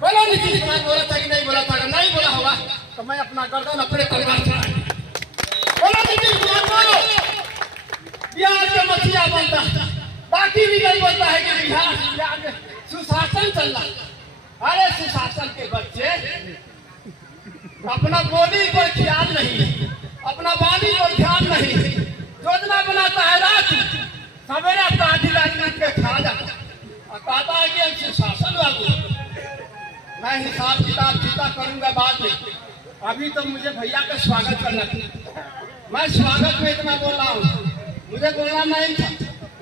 बोलो नीतीश कुमार बोला था कि नहीं बोला था? नहीं बोला होगा तो मैं अपना गर्दन अपने परिवार से बोलो नीतीश कुमार बोलो। बिहार के मछिया बनता बाकी भी नहीं बोलता है कि बिहार में सुशासन चल रहा। अरे सुशासन के बच्चे अपना बॉडी पर ख्याल नहीं, अपना वाणी पर ध्यान नहीं, योजना बनाता है रात सवेरे अपना आधी रात के खा जाता और कहता है कि सुशासन लागू। मैं हिसाब किताब सीधा करूंगा बाद में, अभी तो मुझे भैया का स्वागत करना था। मैं स्वागत में इतना बोल रहा हूँ, मुझे बोलना नहीं था।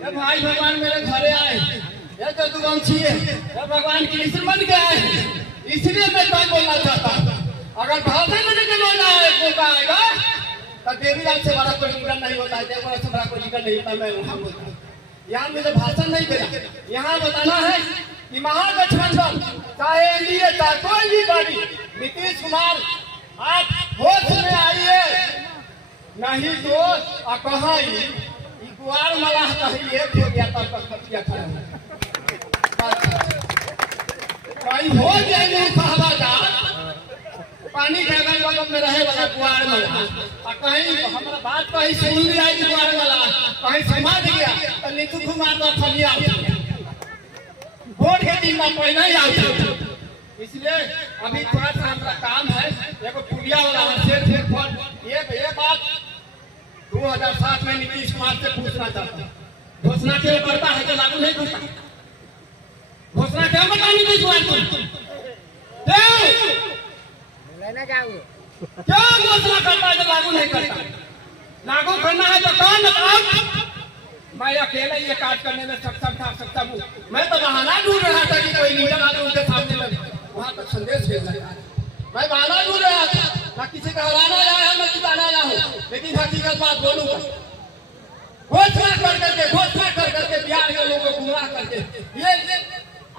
ये भाई भगवान मेरे घरे आए, ये जदुवंशी है, ये भगवान कृष्ण बन के आए, इसलिए मैं कम बोलना चाहता। अगर भाषण में लेके बोलना आएगा तो देवीलाल से बड़ा कोई लीडर नहीं होता है, देवगढ़ से बड़ा कोई लीडर नहीं होता। मैं वहाँ बोलता हूँ, यहाँ मुझे भाषण नहीं देना, यहाँ बताना है कि महागठबंधन चाहे एनडीए चाहे कोई भी पार्टी, नीतीश कुमार आप होश में आइए, नहीं तो कहा गुआर मलाह कहीं एक हो गया तब तक पतिया खड़ा कहीं हो जाएंगे साहबाजाद पानी के अगल बगल में रहे वाला गुआर मलाह और कहीं हमारा बात कहीं सुन लिया गुआर मलाह कहीं समझ गया तो नीतीश कुमार का फलिया वोट के दिन में पहले ही आता। इसलिए अभी थोड़ा सा हमारा काम है, देखो पुलिया वाला ये बात 2007 में नीतीश कुमार से पूछना चाहता हूँ। घोषणा क्यों करता है तो लागू नहीं करता? घोषणा क्यों करता नीतीश कुमार को? क्यों घोषणा करता है तो लागू नहीं करता? लागू करना है तो कौन बताओ? मैं अकेला ये काज करने में सक्षम था, मैं तो बहाना ढूंढ रहा था कि कोई लीडर आगे उनके सामने वहां तक संदेश भेज रहा है। मैं बहाना ढूंढ रहा था, ना किसी का हराना आया है मैं जिताना आया हूँ, लेकिन हकीकत बात बोलूंगा। घोषणा कर करके बिहार के लोगों को गुमराह करके ये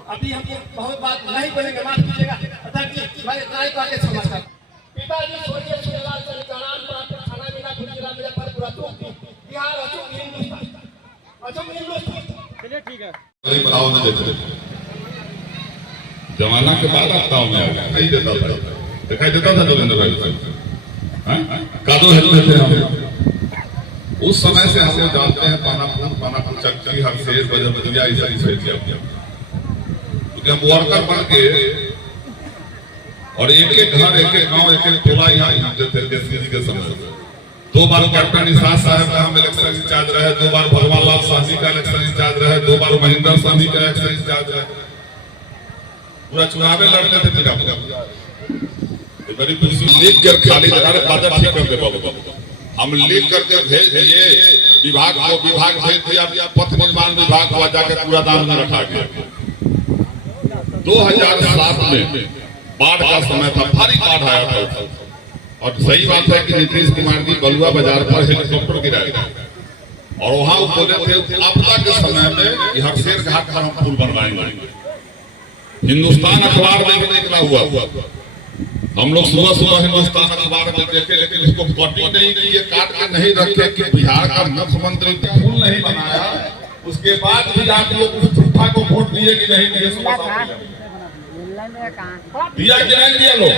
अभी हमको बहुत बात नहीं बोलेंगे, माफ कीजिएगा। मैं इतना ही करके समझता पिताजी स्वर्गीय सुखलाल से निकालान पर खाना पीना जिला मुजफ्फरपुर बिहार चलिए ठीक है। बनाओ ना देते जमाना के बाद आपताओं में दिखाई देता था, दिखाई देता था जोगिंदर भाई कादो हेलते थे हम। उस समय से हम लोग जानते हैं पानापुर चक्की हरसेर बजरिया क्योंकि हम वर्कर बन के और एक एक घर एक एक गांव एक एक टोला यहाँ घूमते थे केसरी के समय। 2 बार कैप्टन निषाद साहब का हम इलेक्शन इंचार्ज रहे, 2 बार भगवान लाल साहनी का इलेक्शन इंचार्ज रहे, 2 बार महेंद्र साहनी का इलेक्शन इंचार्ज रहे। पूरा चुनाव लड़ते थे फिर लिख कर खाली बात ठीक कर दे बाबू, हम लिख करके भेज दिए विभाग को, विभाग भेज दिया पथ निर्माण विभाग को, जाकर पूरा दाम में रखा गया। 2007 में बाढ़ का समय था, भारी बाढ़ आया था और सही बात है कि नीतीश कुमार जी बलुआ बाजार पर हेलीकॉप्टर गिराया और वहां बोले थे आपदा के समय में हरसेर घाट पर हम पुल बनवाएंगे। हिंदुस्तान अखबार में भी निकला हुआ, हम लोग सुबह हिंदुस्तान अखबार में देखे, लेकिन उसको कटिंग नहीं किए, काट के नहीं रखे कि बिहार का मुख्यमंत्री पुल नहीं बनाया। उसके बाद भी आप लोग उस झूठा को वोट दिए कि नहीं दिए? दिया कि नहीं दिया? लोग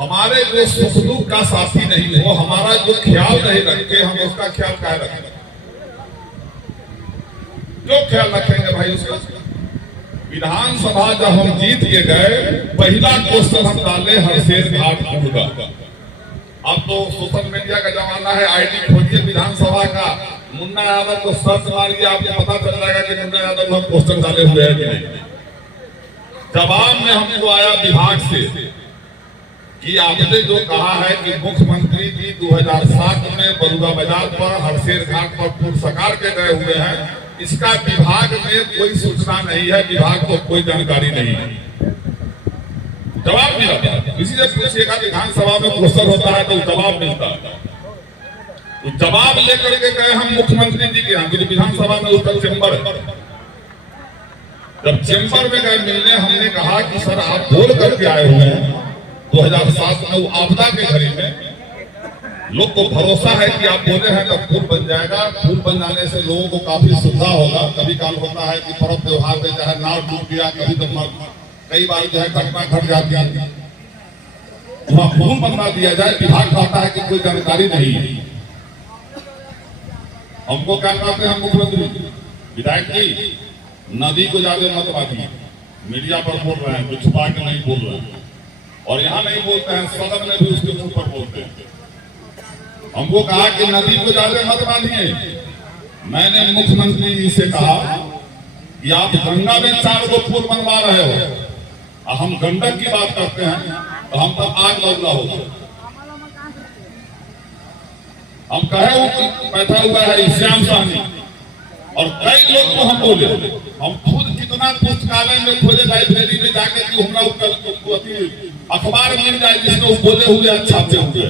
हमारे जो सुख दुख का साथी नहीं हो, हमारा जो ख्याल नहीं रखे, हम उसका ख्याल क्या रखें? क्यों ख्याल रखेंगे भाई उसका? विधानसभा जब हम जीत के गए, पहला क्वेश्चन हम डाले हरसेर घाट पुल का। अब तो सोशल मीडिया का जमाना है, आईडी खोजिए विधानसभा का, मुन्ना यादव को सर्च मारिए, आपको पता चल जाएगा कि मुन्ना यादव हम क्वेश्चन डाले हुए हैं कि नहीं। जवाब में हमको आया विभाग से कि आपने जो कहा है कि मुख्यमंत्री जी 2007 में बलुआ बाजार पर हरसेर घाट पर पुल साकार के गए हुए हैं, इसका विभाग में कोई सूचना नहीं है, विभाग को कोई जानकारी नहीं है। जवाब मिला, किसी से पूछिएगा विधानसभा में क्वेश्चन होता है तो जवाब मिलता है। तो जवाब लेकर के गए हम मुख्यमंत्री जी के यहाँ, विधानसभा में उसका चैम्बर है, जब चैम्बर में गए मिलने, हमने कहा कि सर आप बोल करके आए हुए हैं 2007 में वो आपदा के घड़ी में, लोग को भरोसा है कि आप बोले हैं तो पुल बन जाएगा। पुल बन जाने से लोगों को काफी सुविधा होगा। कभी काल होता है कि पर्व त्योहार में चाहे नाव डूब गया, कभी तो कई बार जो है घटना घट जाती है, वहां पुल बनवा दिया जाए। विभाग कहता है कि कोई जानकारी नहीं है। हमको क्या कहते हैं मुख्यमंत्री विधायक जी, नदी को ज्यादा मत बांटिए। मीडिया पर बोल रहे हैं, कुछ छुपा के नहीं बोल रहे हैं, और यहाँ नहीं बोलते हैं, सदन में भी उसके मुंह पर बोलते हैं। हमको कहा कि नदी को ज्यादा मत बांधिए। मैंने मुख्यमंत्री जी से कहा कि आप गंगा में 4 गो पुल बनवा रहे हो और हम गंडक की बात करते हैं, तो हम तब आग लौटा हो। हम कहे बैठा हुआ है श्याम साहनी, और कई लोग को हम बोले, हम खुद कितना पुस्तकालय में खोजे, लाइब्रेरी में जाके कि हमरा अखबार मिल जाए जिसमें वो बोले हुए छापे हुए।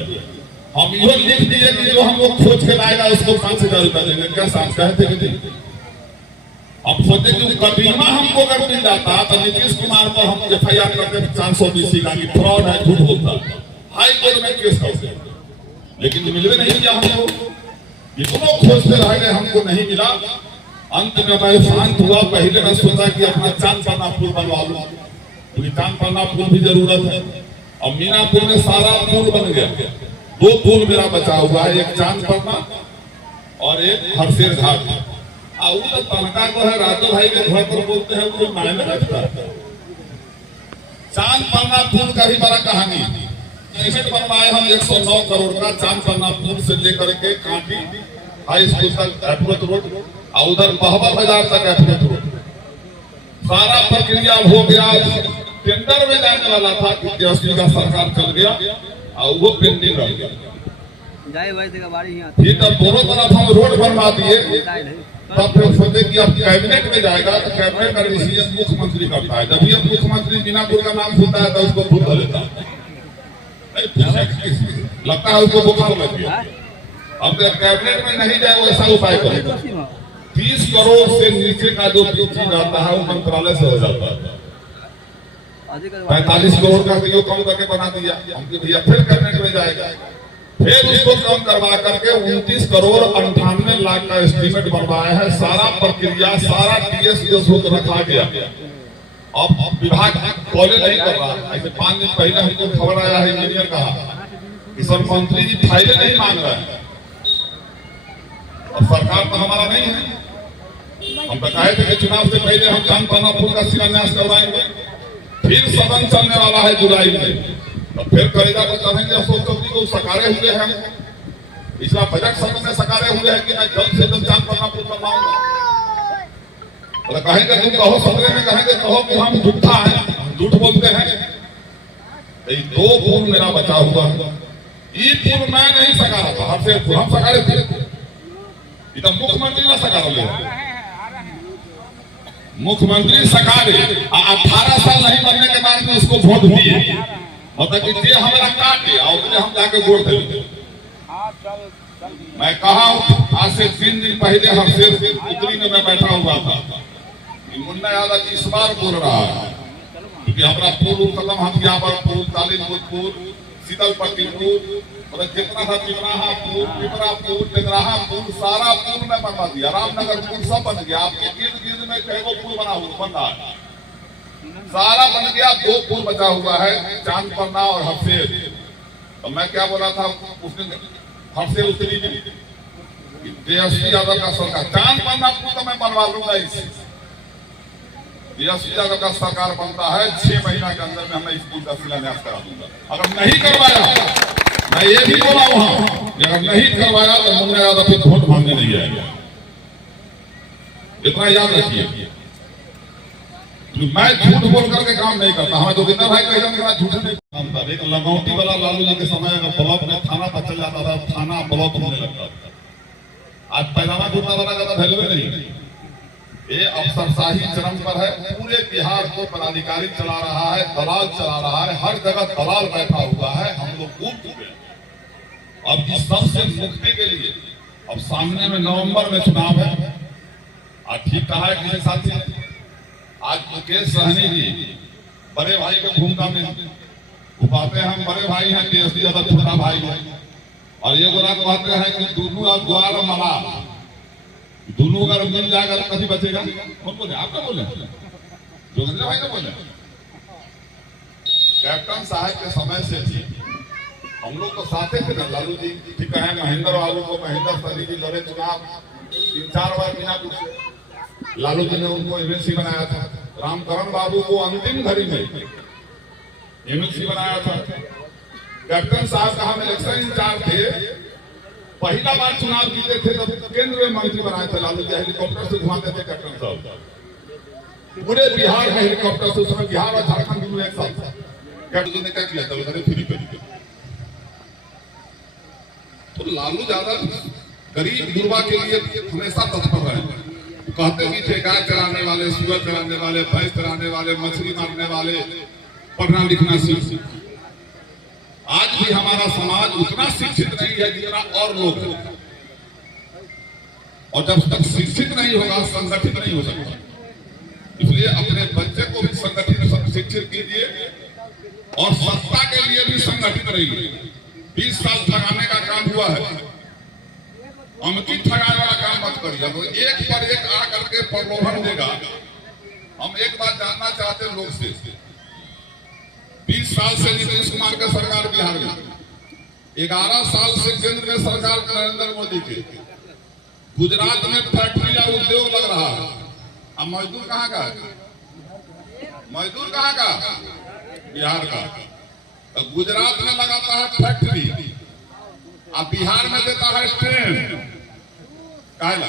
हम यो लिख दिए कि जो हम लोग खोज के लाएगा उसको 5,000 रुपया देंगे। क्या साथ कहते कि नहीं? हम सोचे कि कदीमा हमको अगर मिल जाता तो नीतीश कुमार पर हम FIR करते 420 का कि फ्रॉड है, झूठ बोलता, हाई कोर्ट में केस करते, लेकिन मिलवे नहीं किया हमको। इतना खोजते रह गए, हमको नहीं मिला। अंत में मैं शांत हुआ। पहले मैं सोचा कि अपना चांद पाना पुल बनवा लूं, क्योंकि चांद पाना पुल भी जरूरत है। और मीनापुर में सारा पुल बन गया। 2 पुल मेरा बचा हुआ है, एक चांद पाना और एक हरसेर घाट। तो तनका को है राजू भाई के घर पर बोलते हैं, वो मायने रखता है। चांद पाना पुल का भी बड़ा कहानी। टिकट बनवाए हम 109 करोड़ का चांद पाना पुल से लेकर के कांटी हाई स्कूल तक एयरपोर्ट रोड, और उधर बहबा बाजार तक एयरपोर्ट रोड। सारा प्रक्रिया हो गया। टेंडर में जाने वाला था कि तेजस्वी का सरकार चल गया और वो पेंडिंग रह गया। ठीक है, दोनों तरफ हम रोड बनवा दिए। तब फिर सोचे कि अब कैबिनेट में जाएगा तो कैबिनेट का डिसीजन मुख्यमंत्री करता है। जब भी मुख्यमंत्री मीनापुर का नाम सुनता है तो उसको भूल लेता है, लगता है उसको बुखार लग गया। अब कैबिनेट में नहीं जाए वो ऐसा उपाय करेगा। 30 करोड़ से नीचे का जो चीज आता है वो मंत्रालय से हो जाता है। 45 करोड़ का तो कम करके बना दिया। हमके भैया फिर कैबिनेट में जाएगा, फिर उसको कम करवा करके 29 करोड़ 98 लाख का एस्टीमेट बनवाया है। सारा प्रक्रिया, सारा TS रखा गया। अब विभाग कॉलेज नहीं कर रहा। ऐसे 5 दिन पहले हमको खबर आया है, इंजीनियर कहा कि सर मंत्री जी फाइलें नहीं मांग रहे हैं। अब सरकार तो हमारा नहीं है। हम बताए थे कि चुनाव से पहले हम चांद पाना पुल का शिलान्यास करवाएंगे। फिर सदन चलने वाला है जुलाई में, तो फिर करेगा तो कहेंगे अशोक चौधरी को सकारे हुए हैं। पिछला बजट सत्र में सकारे हुए हैं कि मैं जल्द से जल्द चांद पाना पुल बनवाऊंगा। तो कहेंगे तुम कहो, सदन में कहेंगे कहो कि हम झूठा है, झूठ बोलते हैं। 2 पुल मेरा बचा हुआ है। ये पुल मैं नहीं सका रहा था, हमसे हम सकारे थे। तो मुख्यमंत्री ने सका ले, मुख्यमंत्री सकारे 18 साल नहीं बनने के बाद में उसको वोट दिए। मतलब कि ये हमारा काटे और हम जाके वोट देंगे। मैं कहा हूं, आज से 3 दिन पहले हरसेर उतरी में मैं बैठा हुआ था। मुन्ना यादव इस बार बोल रहा है क्योंकि हमारा पुल खत्म, हथियाबाद पुल, तालीमपुर पुल, शीतलपट्टी पुल, मतलब जितना था पिपराहा पुल, पिपरा पुल, टेकराहा पुल, सारा पुल में बनवा दिया। रामनगर पुल सब बन गया। आपके गिर्द गिर्द में कई पुल बना हुआ बन रहा है, सारा बन गया। 2 पुल बचा हुआ है, चांद पन्ना और हरसेर। तो मैं क्या बोला था उस दिन, हरसेर उतरी तेजस्वी यादव का सरकार, चांद पन्ना पुल तो मैं बनवा लूंगा। इसे तेजस्वी यादव का सरकार बनता है 6 महीना के अंदर में मैं इस पुल का शिलान्यास करा दूंगा। अगर नहीं करवाया, मैं ये भी बोला वहां, अगर नहीं करवाया तो मुन्ना यादव फिर वोट मांगने नहीं जाएगा। इतना याद रखिए। मैं झूठ बोल करके काम नहीं करता। हमें जोगिंदर भाई कह जाने झूठ नहीं काम था। एक लगौती वाला लालू जी के समय अगर ब्लॉक में थाना पर चल जाता था, थाना ब्लॉक होने लगता था। आज पैजामा कुर्ता वाला ज्यादा वैल्यू नहीं। ये अफसरशाही चरम पर है। पूरे बिहार को पदाधिकारी चला रहा है, दलाल चला रहा है, हर जगह दलाल बैठा हुआ है। हम लोग कूद चुके हैं। अब इस सबसे मुक्ति के लिए अब सामने में नवंबर में चुनाव है। ठीक कहा है किसी साथी ने, आज मुकेश सहनी जी बड़े भाई की भूमिका में उपाते हैं, हम बड़े भाई हैं, तेजस्वी यादव छोटा भाई है। और ये गोरा कहते हैं कि दोनों अब द्वार मला, दोनों अगर मिल जाएगा तो कभी बचेगा। कौन बोले? आप क्या बोले? जोगिंद्र भाई ने बोले। कैप्टन साहब के समय से थी, हम लोग तो साथे थे ना लालू जी, ठीक है। महेंद्र बाबू को महेंद्र सरी जी लड़े चुनाव 3-4 बार बिना पूछे, लालू जी ने उनको एमएलसी बनाया था। रामकरण बाबू को अंतिम घड़ी में एमएलसी बनाया था। कैप्टन साहब का हम इलेक्शन इंचार्ज थे, पहला बार चुनाव जीते थे तब केंद्र में मंत्री बनाए थे लालू जी, हेलीकॉप्टर से घुमाते थे कैप्टन साहब पूरे बिहार में हेलीकॉप्टर से। उस समय बिहार और झारखंड दोनों एक साथ था। कैप्टन जी ने क्या किया था? फ्री कर दिया। तो लालू यादव गरीब गुरबा के लिए हमेशा तत्पर रहे। कहते भी थे गाय चराने वाले, सुअर चराने वाले, भैंस चराने वाले, मछली मारने वाले पढ़ना लिखना सीख। आज भी हमारा समाज उतना शिक्षित नहीं है जितना और लोग हैं, और जब तक शिक्षित नहीं होगा संगठित नहीं हो सकता। इसलिए अपने बच्चे को भी संगठित शिक्षित कीजिए और सत्ता के लिए भी संगठित रहिए। 20 साल ठगाने का काम हुआ है, अमकी ठगाने वाला काम मत करिए। तो एक पर एक आ करके प्रलोभन देगा। हम एक बात जानना चाहते हैं लोग से, 20 साल से नीतीश कुमार का सरकार बिहार में, 11 साल से केंद्र में सरकार नरेंद्र मोदी के, गुजरात में फैक्ट्री या उद्योग लग रहा है। अब मजदूर कहाँ का है? मजदूर कहाँ का? बिहार का। तो गुजरात में लगाता है फैक्ट्री, अब बिहार में देता है ट्रेन। काला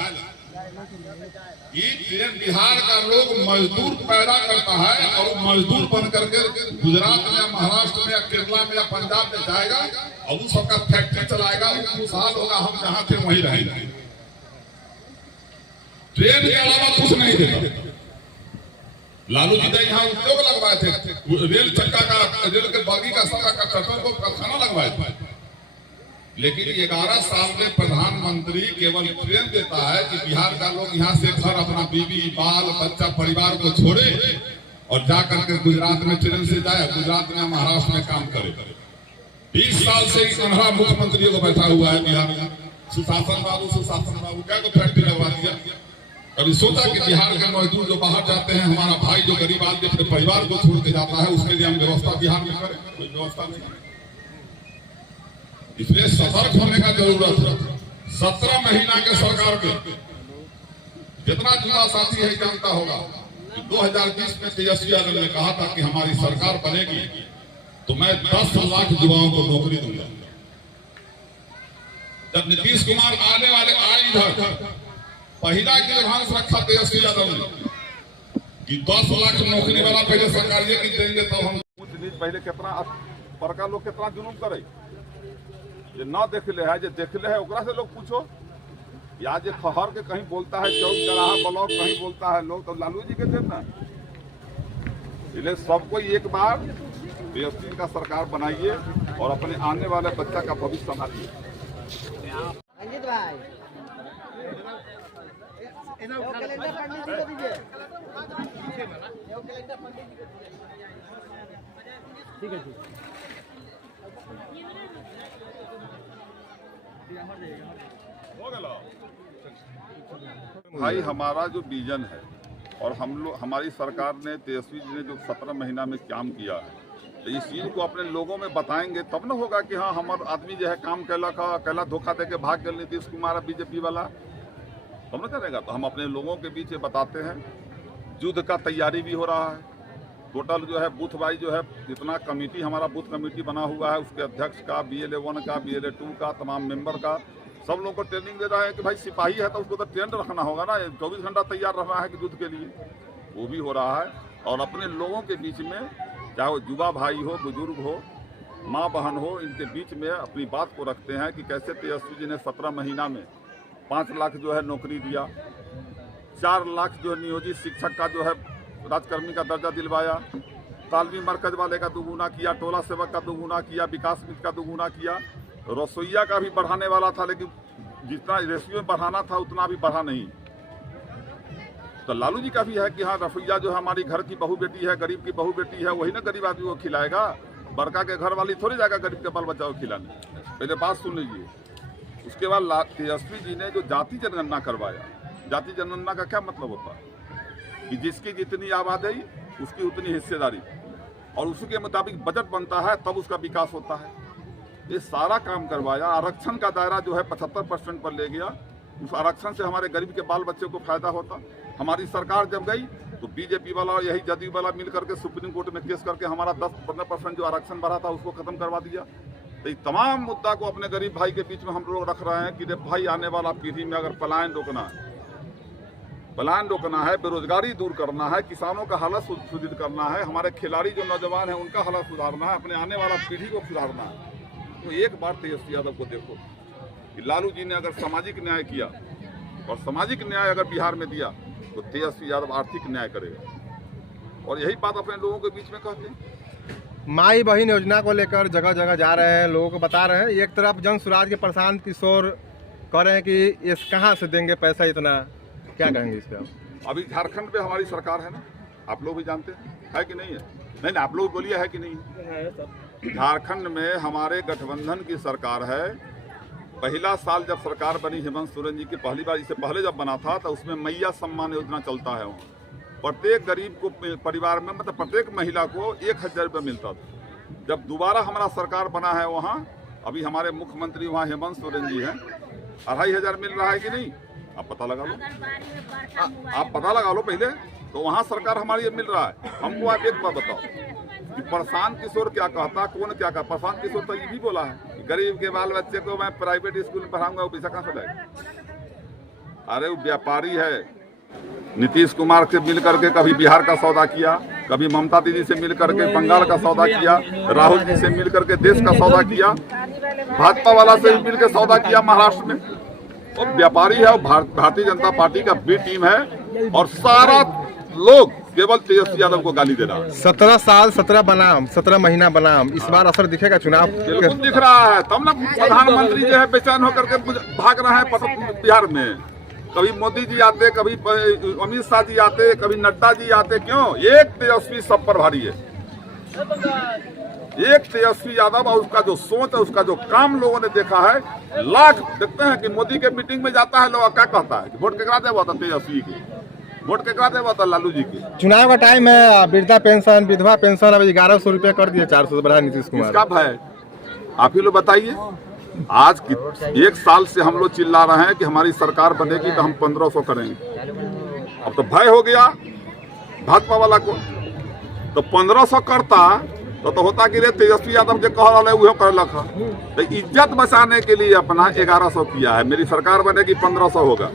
ये ट्रेन बिहार का लोग मजदूर पैदा करता है और मजदूर बन करके गुजरात में या महाराष्ट्र में या केरला में या पंजाब में जाएगा और उस सबका फैक्ट्री चलाएगा। खुशहाल होगा, हम जहां थे वहीं रहेंगे। ट्रेन के अलावा कुछ नहीं देता। लालू जी ने यहाँ उद्योग लगवाए थे, रेल चक्का का, रेल के बागी का सबका ट्रकों को कारखाना लगवाए थे। लेकिन 11 साल में प्रधानमंत्री केवल ट्रेन देता है कि बिहार का लोग यहाँ से घर, अपना बीवी बाल बच्चा परिवार को छोड़े और जाकर के गुजरात में ट्रेन से जाए, गुजरात में महाराष्ट्र में काम करे। 20 साल से 15 मुख्यमंत्रियों को बैठा हुआ है बिहार में। सुशासन बाबू क्या को फैक्ट्री लगवा दिया? कभी सोचा कि बिहार के मजदूर जो बाहर जाते हैं, हमारा भाई जो गरीब आदमी अपने परिवार को छोड़ के जाता है, उसके लिए हम व्यवस्था बिहार में करें? कोई व्यवस्था नहीं। इसलिए सतर्क होने का जरूरत है। 17 महीना के सरकार के जितना युवा साथी है जानता होगा कि 2020 में तेजस्वी यादव ने कहा था कि हमारी सरकार बनेगी तो मैं 10 लाख युवाओं को नौकरी दूंगा। जब नीतीश कुमार आने वाले आए इधर, पहला गिरभांस रखा तेजस्वी यादव ने कि 10 लाख नौकरी वाला पहले सरकार ये की देंगे तो हम पहले कितना बड़का लोग कितना जुलूम करे। ये ना देख ले है, जो देख ले है ओकरा से लोग पूछो। या जो खहर के कहीं बोलता है, चौक चौराहा ब्लॉक कहीं बोलता है लोग, तो लालू जी के देना। इसलिए सबको एक बार तेजस्वी का सरकार बनाइए और अपने आने वाले बच्चा का भविष्य संभालिए। ठीक है, ठीक भाई हमारा जो विजन है और हम लोग, हमारी सरकार ने, तेजस्वी जी ने जो 17 महीना में काम किया है, तो इस चीज को अपने लोगों में बताएंगे तब न होगा कि हाँ हमारा आदमी जो है काम कैला धोखा दे के भाग गए नीतीश कुमार बीजेपी वाला, तब न करेगा। तो हम अपने लोगों के बीच बताते हैं। युद्ध का तैयारी भी हो रहा है। टोटल जो है बूथ वाइज जो है जितना कमेटी, हमारा बूथ कमेटी बना हुआ है, उसके अध्यक्ष का, BLA 1 का, BLA 2 का, तमाम मेंबर का, सब लोगों को ट्रेनिंग दे रहा है कि भाई सिपाही है तो उसको तो ट्रेंड रखना होगा ना, 24 घंटा तैयार रहना है कि युद्ध के लिए, वो भी हो रहा है। और अपने लोगों के बीच में, चाहे वो युवा भाई हो, बुजुर्ग हो, माँ बहन हो, इनके बीच में अपनी बात को रखते हैं कि कैसे तेजस्वी जी ने 17 महीना में 5 लाख जो है नौकरी दिया, 4 लाख जो है नियोजित शिक्षक का जो है राजकर्मी का दर्जा दिलवाया, तालमी मरकज वाले का दुगुना किया, टोला सेवक का दुगुना किया, विकास मित्र का दुगुना किया, रसोईया का भी बढ़ाने वाला था लेकिन जितना रेशियो में बढ़ाना था उतना भी बढ़ा नहीं। तो लालू जी का भी है कि हाँ रसोईया जो है हमारी घर की बहू बेटी है, गरीब की बहू बेटी है, वही ना गरीब आदमी को खिलाएगा। बड़का के घर वाली थोड़ी जाएगा गरीब के बाल बच्चा को खिलाने। पहले बात सुन लीजिए। उसके बाद तेजस्वी जी ने जो जाति जनगणना करवाया, जाति जनगणना का क्या मतलब होता है कि जिसकी जितनी आबादी उसकी उतनी हिस्सेदारी, और उसी के मुताबिक बजट बनता है, तब उसका विकास होता है। ये सारा काम करवाया। आरक्षण का दायरा जो है 75% पर ले गया। उस आरक्षण से हमारे गरीब के बाल बच्चे को फायदा होता। हमारी सरकार जब गई तो बीजेपी वाला और यही जदयू वाला मिल करके सुप्रीम कोर्ट में केस करके हमारा 10-15% जो आरक्षण बढ़ा था उसको खत्म करवा दिया। तो ये तमाम मुद्दा को अपने गरीब भाई के बीच में हम लोग रख रहे हैं कि भाई आने वाला पीढ़ी में अगर पलायन रोकना है, बेरोजगारी दूर करना है, किसानों का हालत सुदृढ़ करना है, हमारे खिलाड़ी जो नौजवान हैं उनका हालत सुधारना है, अपने आने वाला पीढ़ी को सुधारना है, तो एक बार तेजस्वी यादव को देखो कि लालू जी ने अगर सामाजिक न्याय किया और सामाजिक न्याय अगर बिहार में दिया तो तेजस्वी यादव आर्थिक न्याय करेगा। और यही बात अपने लोगों के बीच में कहते हैं। माई बहन योजना को लेकर जगह जगह जा रहे हैं, लोगों को बता रहे हैं। एक तरफ जन सुराज के प्रशांत किशोर कह रहे हैं कि ये कहाँ से देंगे पैसा इतना, क्या कहेंगे इस पर? अभी झारखंड में हमारी सरकार है ना, आप लोग भी जानते हैं, है कि नहीं है? नहीं आप लोग बोलिए है कि नहीं है? झारखंड में हमारे गठबंधन की सरकार है। पहला साल जब सरकार बनी हेमंत सोरेन जी की पहली बार, इससे पहले जब बना था तो उसमें मैया सम्मान योजना चलता है। वहाँ प्रत्येक गरीब को परिवार में मतलब प्रत्येक महिला को 1000 रुपये मिलता था। जब दोबारा हमारा सरकार बना है वहाँ, अभी हमारे मुख्यमंत्री वहाँ हेमंत सोरेन जी हैं, 2500 मिल रहा है कि नहीं? आप पता लगा लो, आप पता लगा लो पहले। तो वहाँ सरकार हमारी ये मिल रहा है। हमको आप एक बात बताओ कि प्रशांत किशोर क्या कहता, कौन क्या कहता? प्रशांत किशोर तो ये भी बोला है गरीब के बाल बच्चे को मैं प्राइवेट स्कूल में पढ़ाऊंगा, वो पैसा कहाँ से लाएगा? अरे वो व्यापारी है। नीतीश कुमार से मिल करके कभी बिहार का सौदा किया, कभी ममता दीदी से मिल करके बंगाल का सौदा किया, राहुल जी से मिल करके देश का सौदा किया, भाजपा वाला से मिल के सौदा किया महाराष्ट्र में। वो व्यापारी है और भारतीय जनता पार्टी का बी टीम है, और सारा लोग केवल तेजस्वी यादव को गाली दे रहा है। 17 साल 17 महीना बनाम, इस बार असर दिखेगा चुनाव? बिल्कुल दिख रहा है। तब ना प्रधानमंत्री जो है बेचैन होकर के भाग रहे हैं बिहार में। कभी मोदी जी आते, कभी अमित शाह जी आते, कभी नड्डा जी आते। क्यों? एक तेजस्वी सब पर भारी है। एक तेजस्वी यादव और उसका जो सोच है, उसका जो काम लोगों ने देखा है। लाख देखते हैं कि मोदी के मीटिंग में जाता है, लोग क्या कहता है कि वोट केकरा दे हुआ था? तेजस्वी की। वोट केकरा दे हुआ था? लालू जी की। चुनाव का टाइम है, वृद्धा पेंशन, विधवा पेंशन अब 1100 रुपये कर दिए, 400 बढ़ा नीतीश कुमार। इसका भय आप ही लोग बताइए। आज 1 साल से हम लोग चिल्ला रहे हैं कि हमारी सरकार बनेगी तो हम 1500 करेंगे। अब तो भय हो गया भाजपा वाला को। तो 1500 करता तो होता कि रे तेजस्वी यादव जो कह रहा है वो कर लखा। तो इज्जत बचाने के लिए अपना 1100 किया है। मेरी सरकार बनेगी 1500 होगा।